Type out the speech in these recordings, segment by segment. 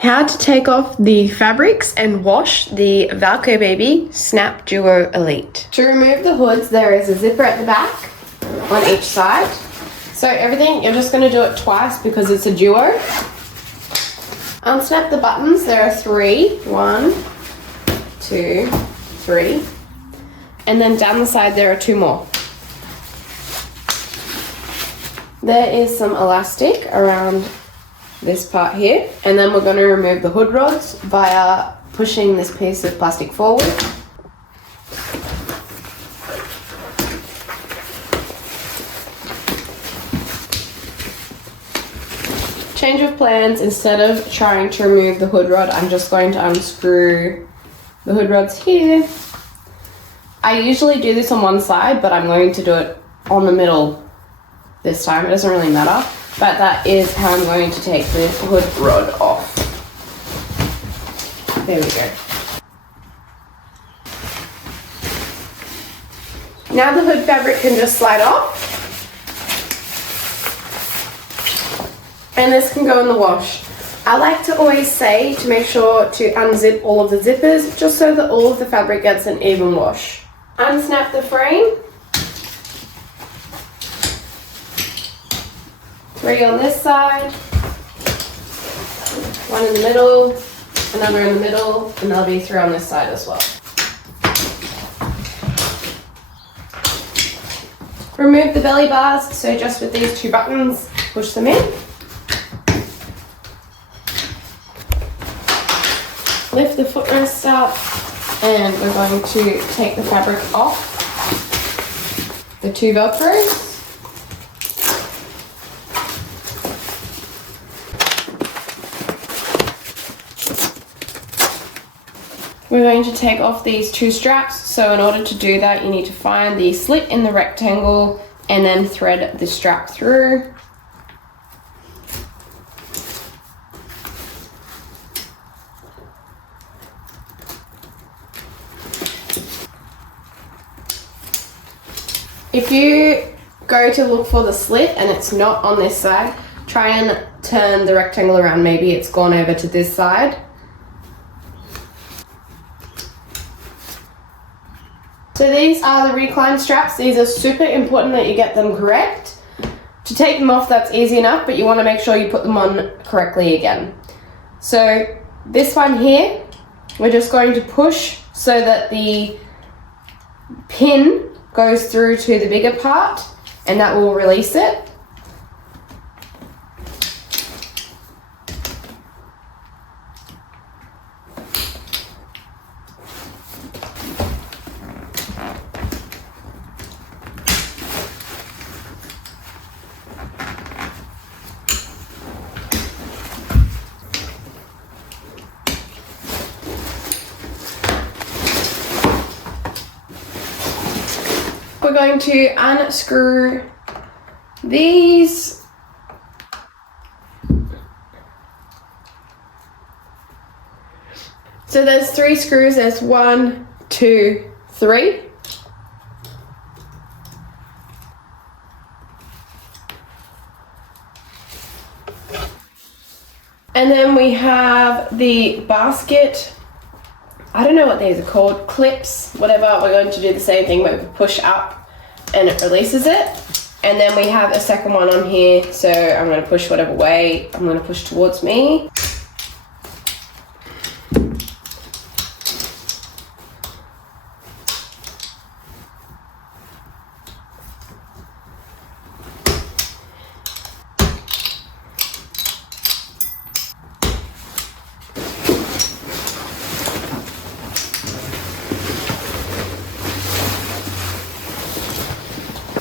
How to take off the fabrics and wash the Valcobaby Snap Duo Elite. To remove the hoods, there is a zipper at the back on each side. So everything, you're just going to do it twice because it's a duo. Unsnap the buttons, there are 3. 1, 2, 3. And then down the side there are 2 more. There is some elastic around this part here, and then we're going to remove the hood rods via pushing this piece of plastic forward. Change of plans, instead of trying to remove the hood rod, I'm just going to unscrew the hood rods here. I usually do this on one side, but I'm going to do it on the middle this time. It doesn't really matter. But that is how I'm going to take the hood rod off. There we go. Now the hood fabric can just slide off. And this can go in the wash. I like to always say to make sure to unzip all of the zippers just so that all of the fabric gets an even wash. Unsnap the frame. 3 on this side, 1 in the middle, another in the middle, and there'll be 3 on this side as well. Remove the belly bars, so just with these 2 buttons, push them in. Lift the footrest up, and we're going to take the fabric off the 2 Velcros. We're going to take off these 2 straps, so in order to do that you need to find the slit in the rectangle and then thread the strap through. If you go to look for the slit and it's not on this side, try and turn the rectangle around. Maybe it's gone over to this side. So these are the recline straps. These are super important that you get them correct. To take them off, that's easy enough, but you want to make sure you put them on correctly again. So this one here, we're just going to push so that the pin goes through to the bigger part, and that will release it. We're going to unscrew these. So there's 3 screws. There's 1, 2, 3. And then we have the basket. I don't know what these are called, clips, whatever. We're going to do the same thing, but we push up and it releases it. And then we have a second one on here, so I'm going to push whatever way I'm going to push towards me.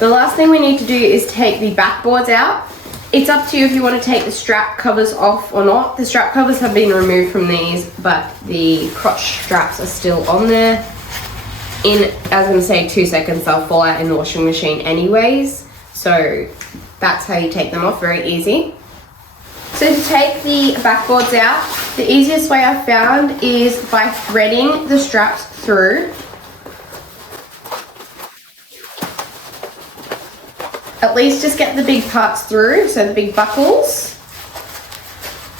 The last thing we need to do is take the backboards out. It's up to you if you want to take the strap covers off or not. The strap covers have been removed from these, but the crotch straps are still on there. In, as I'm going to say, 2 seconds, they'll fall out in the washing machine anyways. So that's how you take them off, very easy. So to take the backboards out, the easiest way I've found is by threading the straps through. At least just get the big parts through, so the big buckles.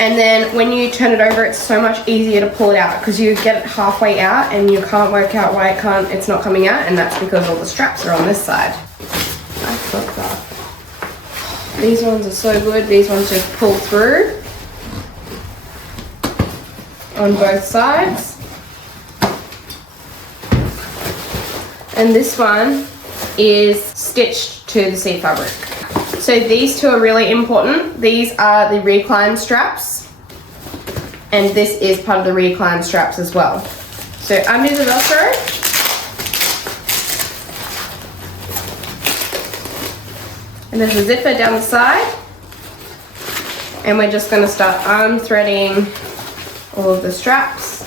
And then when you turn it over, it's so much easier to pull it out because you get it halfway out and you can't work out why it's not coming out, and that's because all the straps are on this side. I thought that. These ones are so good. These ones just pull through on both sides. And this one is stitched to the seat fabric. So these two are really important. These are the recline straps, and this is part of the recline straps as well. So undo the Velcro, and there's a zipper down the side, and we're just going to start unthreading all of the straps.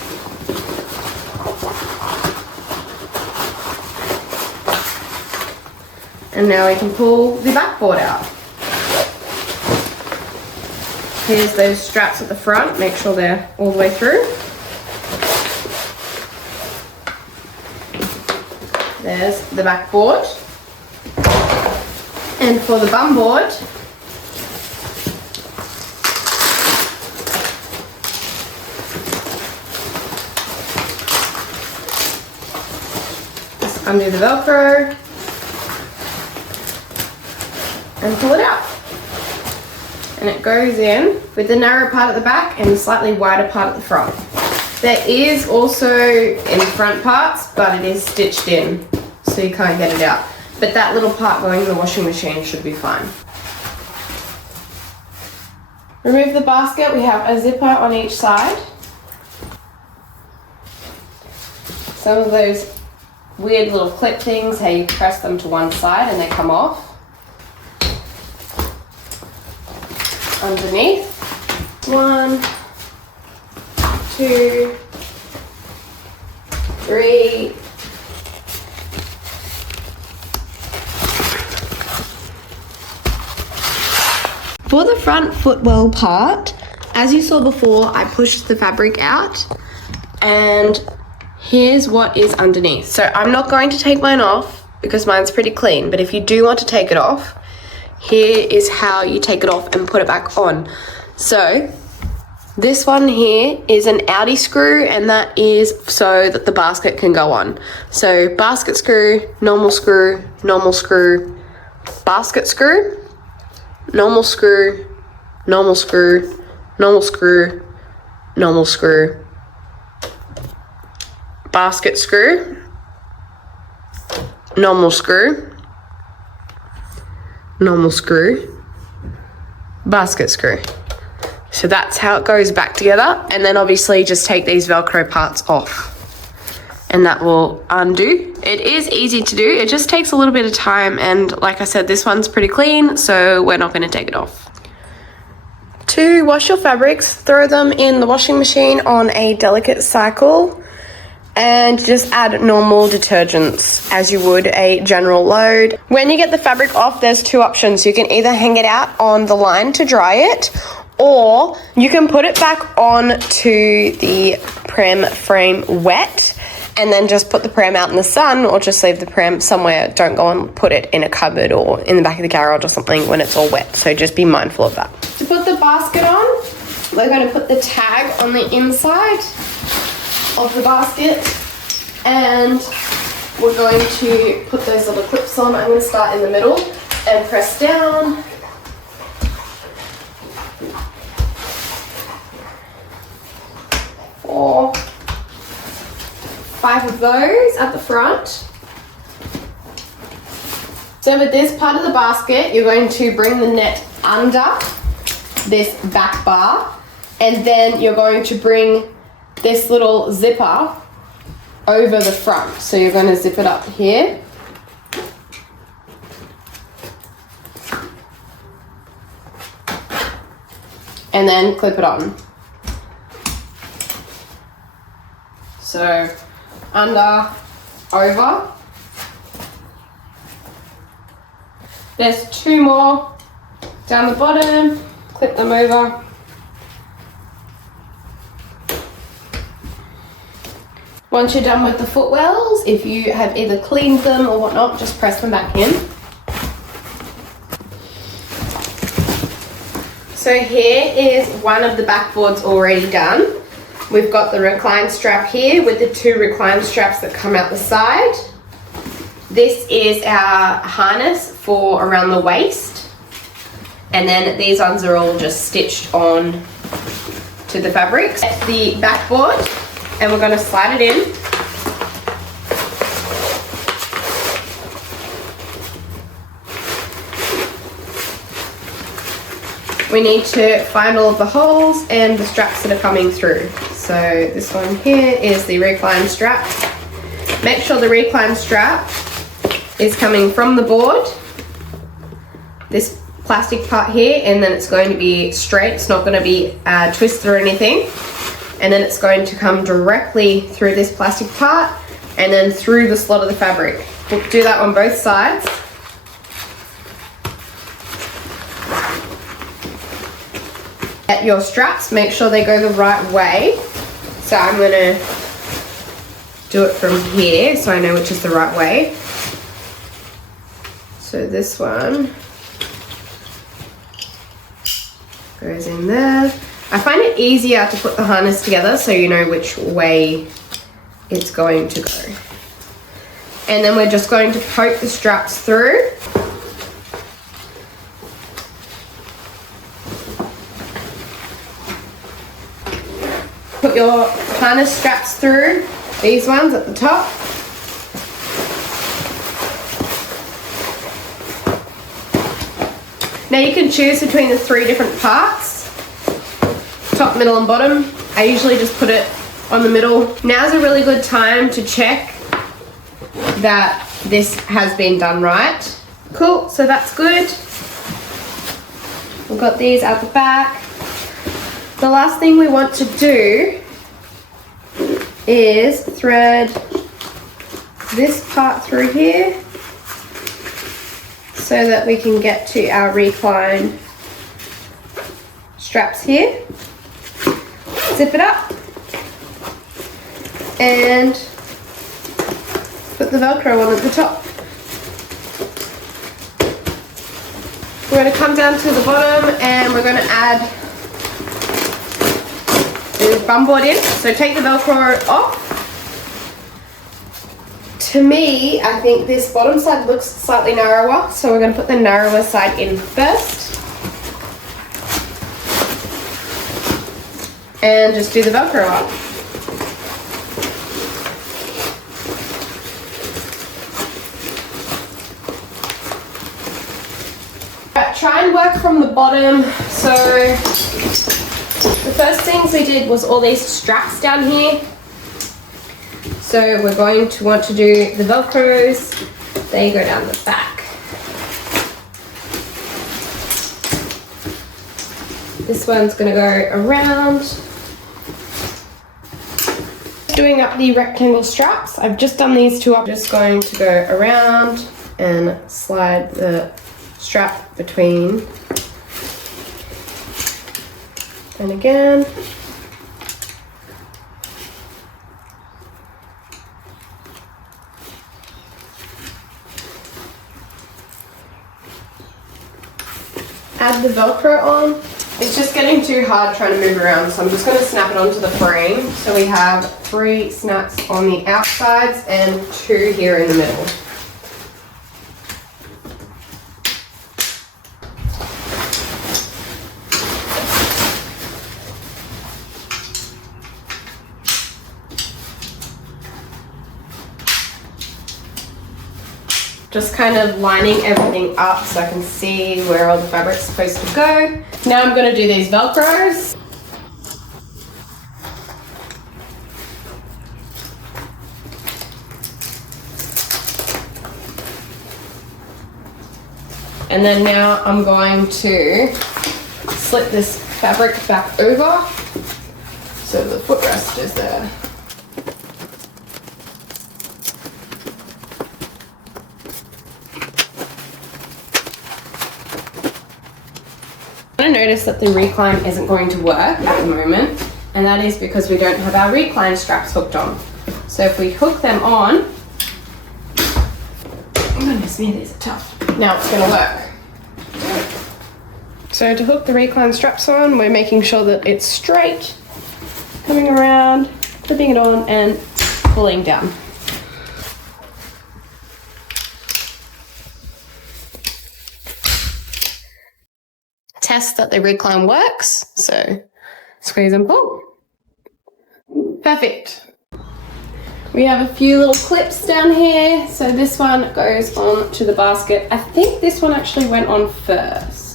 And now we can pull the backboard out. Here's those straps at the front. Make sure they're all the way through. There's the backboard. And for the bum board, just undo the Velcro and pull it out. And it goes in with the narrow part at the back and the slightly wider part at the front. There is also in front parts, but it is stitched in, so you can't get it out. But that little part going in the washing machine should be fine. Remove the basket. We have a zipper on each side. Some of those weird little clip things, how you press them to one side and they come off. Underneath. 1, 2, 3. For the front footwell part, as you saw before, I pushed the fabric out, and here's what is underneath. So I'm not going to take mine off because mine's pretty clean, but if you do want to take it off, here is how you take it off and put it back on. So this one here is an outie screw, and that is so that the basket can go on. So basket screw, normal screw, normal screw, basket screw, normal screw, normal screw, normal screw, normal screw, basket screw, normal screw, normal screw, basket screw. So that's how it goes back together, and then obviously just take these Velcro parts off and that will undo. It is easy to do, it just takes a little bit of time, and like I said, this one's pretty clean, so we're not going to take it off. To wash your fabrics, throw them in the washing machine on a delicate cycle and just add normal detergents as you would a general load. When you get the fabric off, there's two options. You can either hang it out on the line to dry it, or you can put it back on to the pram frame wet and then just put the pram out in the sun, or just leave the pram somewhere. Don't go and put it in a cupboard or in the back of the garage or something when it's all wet. So just be mindful of that. To put the basket on, we're going to put the tag on the inside of the basket, and we're going to put those little clips on. I'm going to start in the middle and press down. Four, 5 of those at the front. So with this part of the basket, you're going to bring the net under this back bar, and then you're going to bring this little zipper over the front. So you're going to zip it up here. And then clip it on. So under, over. There's 2 more down the bottom, clip them over. Once you're done with the footwells, if you have either cleaned them or whatnot, just press them back in. So So here is one of the backboards already done. We've got the recline strap here with the 2 recline straps that come out the side. This is our harness for around the waist. And then these ones are all just stitched on to the fabric. The backboard, and we're going to slide it in. We need to find all of the holes and the straps that are coming through. So this one here is the recline strap. Make sure the recline strap is coming from the board, this plastic part here, and then it's going to be straight. It's not going to be twisted or anything. And then it's going to come directly through this plastic part and then through the slot of the fabric. We'll do that on both sides. At your straps, make sure they go the right way. So I'm going to do it from here so I know which is the right way. So this one goes in there. I find it easier to put the harness together so you know which way it's going to go. And then we're just going to poke the straps through. Put your harness straps through, these ones at the top. Now you can choose between the 3 different parts, top, middle and bottom. I usually just put it on the middle. Now's a really good time to check that this has been done right. Cool, so that's good. We've got these out the back. The last thing we want to do is thread this part through here so that we can get to our recline straps here. Zip it up and put the Velcro on at the top. We're going to come down to the bottom and we're going to add the bum board in. So take the Velcro off. To me, I think this bottom side looks slightly narrower, so we're going to put the narrower side in first. And just do the Velcro up. Right, try and work from the bottom. So the first things we did was all these straps down here. So we're going to want to do the Velcros. They go down the back. This one's going to go around. Doing up the rectangle straps. I've just done these 2 up. Just going to go around and slide the strap between. And again. Add the Velcro on. It's just getting too hard trying to move around, so I'm just going to snap it onto the frame. So we have 3 snaps on the outsides and 2 here in the middle. Just kind of lining everything up so I can see where all the fabric's supposed to go. Now I'm going to do these Velcros. And then now I'm going to slip this fabric back over so the footrest is there. I notice that the recline isn't going to work at the moment, and that is because we don't have our recline straps hooked on. So if we hook them on, oh goodness me, these are tough. Now it's going to work. So to hook the recline straps on, we're making sure that it's straight, coming around, clipping it on and pulling down. Test that the recline works, so squeeze and pull. Perfect. We have a few little clips down here. So this one goes on to the basket. I think this one actually went on first.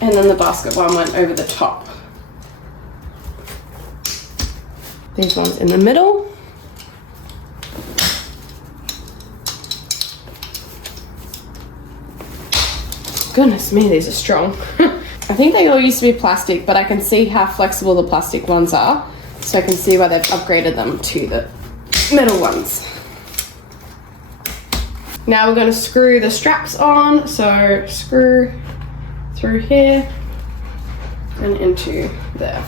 And then the basket one went over the top. These ones in the middle. Goodness me, these are strong. I think they all used to be plastic, but I can see how flexible the plastic ones are. So I can see why they've upgraded them to the metal ones. Now we're going to screw the straps on. So screw through here and into there.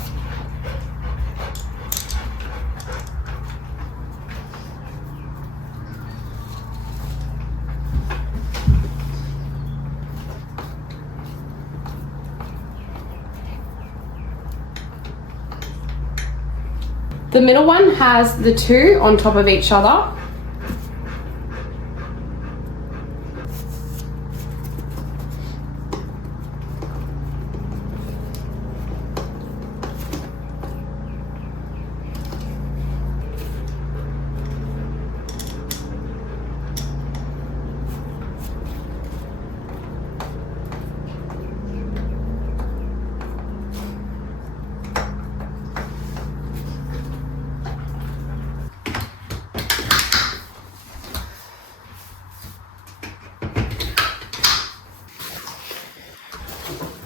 The middle one has the two on top of each other.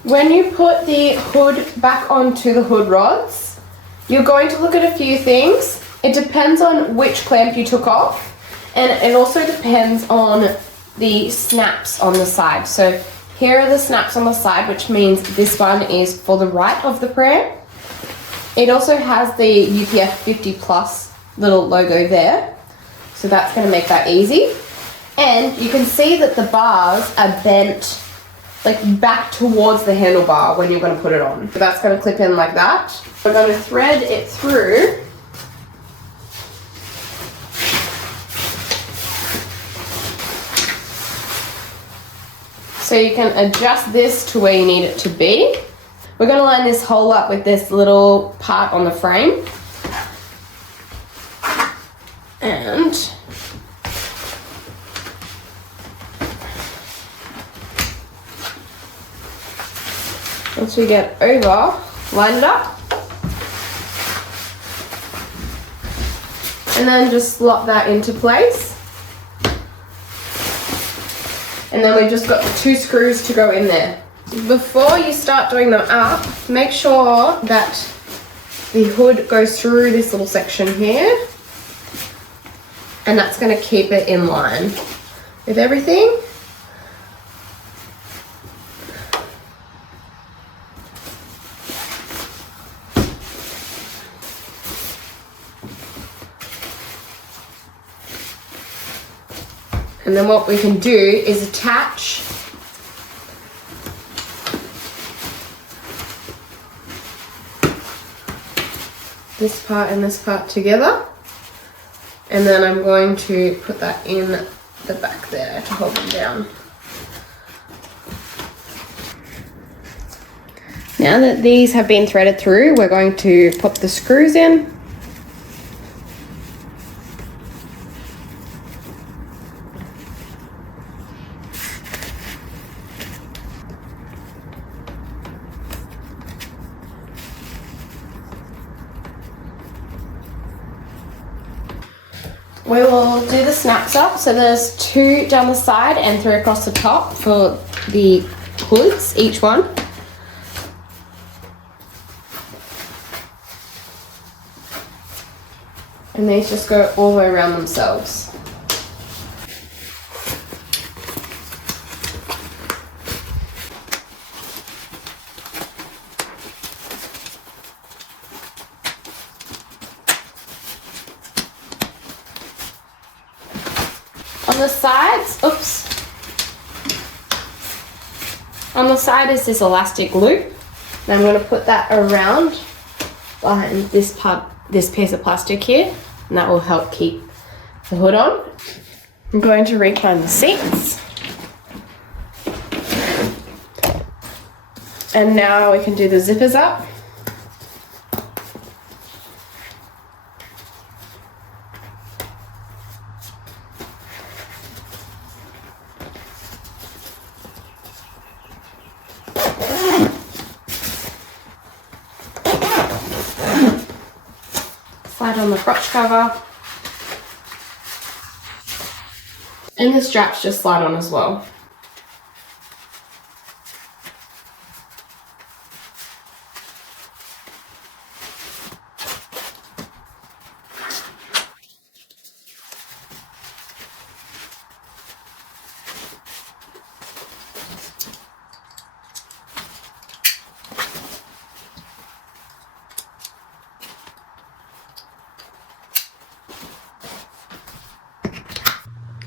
When you put the hood back onto the hood rods, you're going to look at a few things. It depends on which clamp you took off, and it also depends on the snaps on the side. So here are the snaps on the side, which means this one is for the right of the pram. It also has the UPF 50 plus little logo there, so that's going to make that easy. And you can see that the bars are bent like back towards the handlebar when you're going to put it on. So that's going to clip in like that. We're going to thread it through. So you can adjust this to where you need it to be. We're going to line this hole up with this little part on the frame. And once we get over, line it up. And then just slot that into place. And then we've just got the two screws to go in there. Before you start doing them up, make sure that the hood goes through this little section here. And that's going to keep it in line with everything. And then what we can do is attach this part and this part together. And then I'm going to put that in the back there to hold them down. Now that these have been threaded through, we're going to pop the screws in. We will do the snaps up, so there's 2 down the side and 3 across the top for the hoods, each one. And these just go all the way around themselves. the sides, oops. On the side is this elastic loop. And I'm going to put that around behind this piece of plastic here, and that will help keep the hood on. I'm going to recline the seats. And now we can do the zippers up. Slide on the crotch cover. And the straps just slide on as well.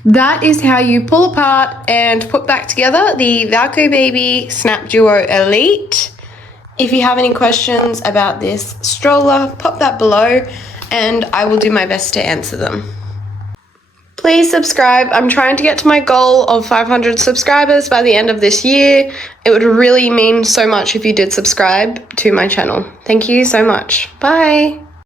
That is how you pull apart and put back together the Valcobaby Snap Duo Elite. If you have any questions about this stroller, pop that below and I will do my best to answer them. Please subscribe. I'm trying to get to my goal of 500 subscribers by the end of this year. It would really mean so much if you did subscribe to my channel. Thank you so much. Bye.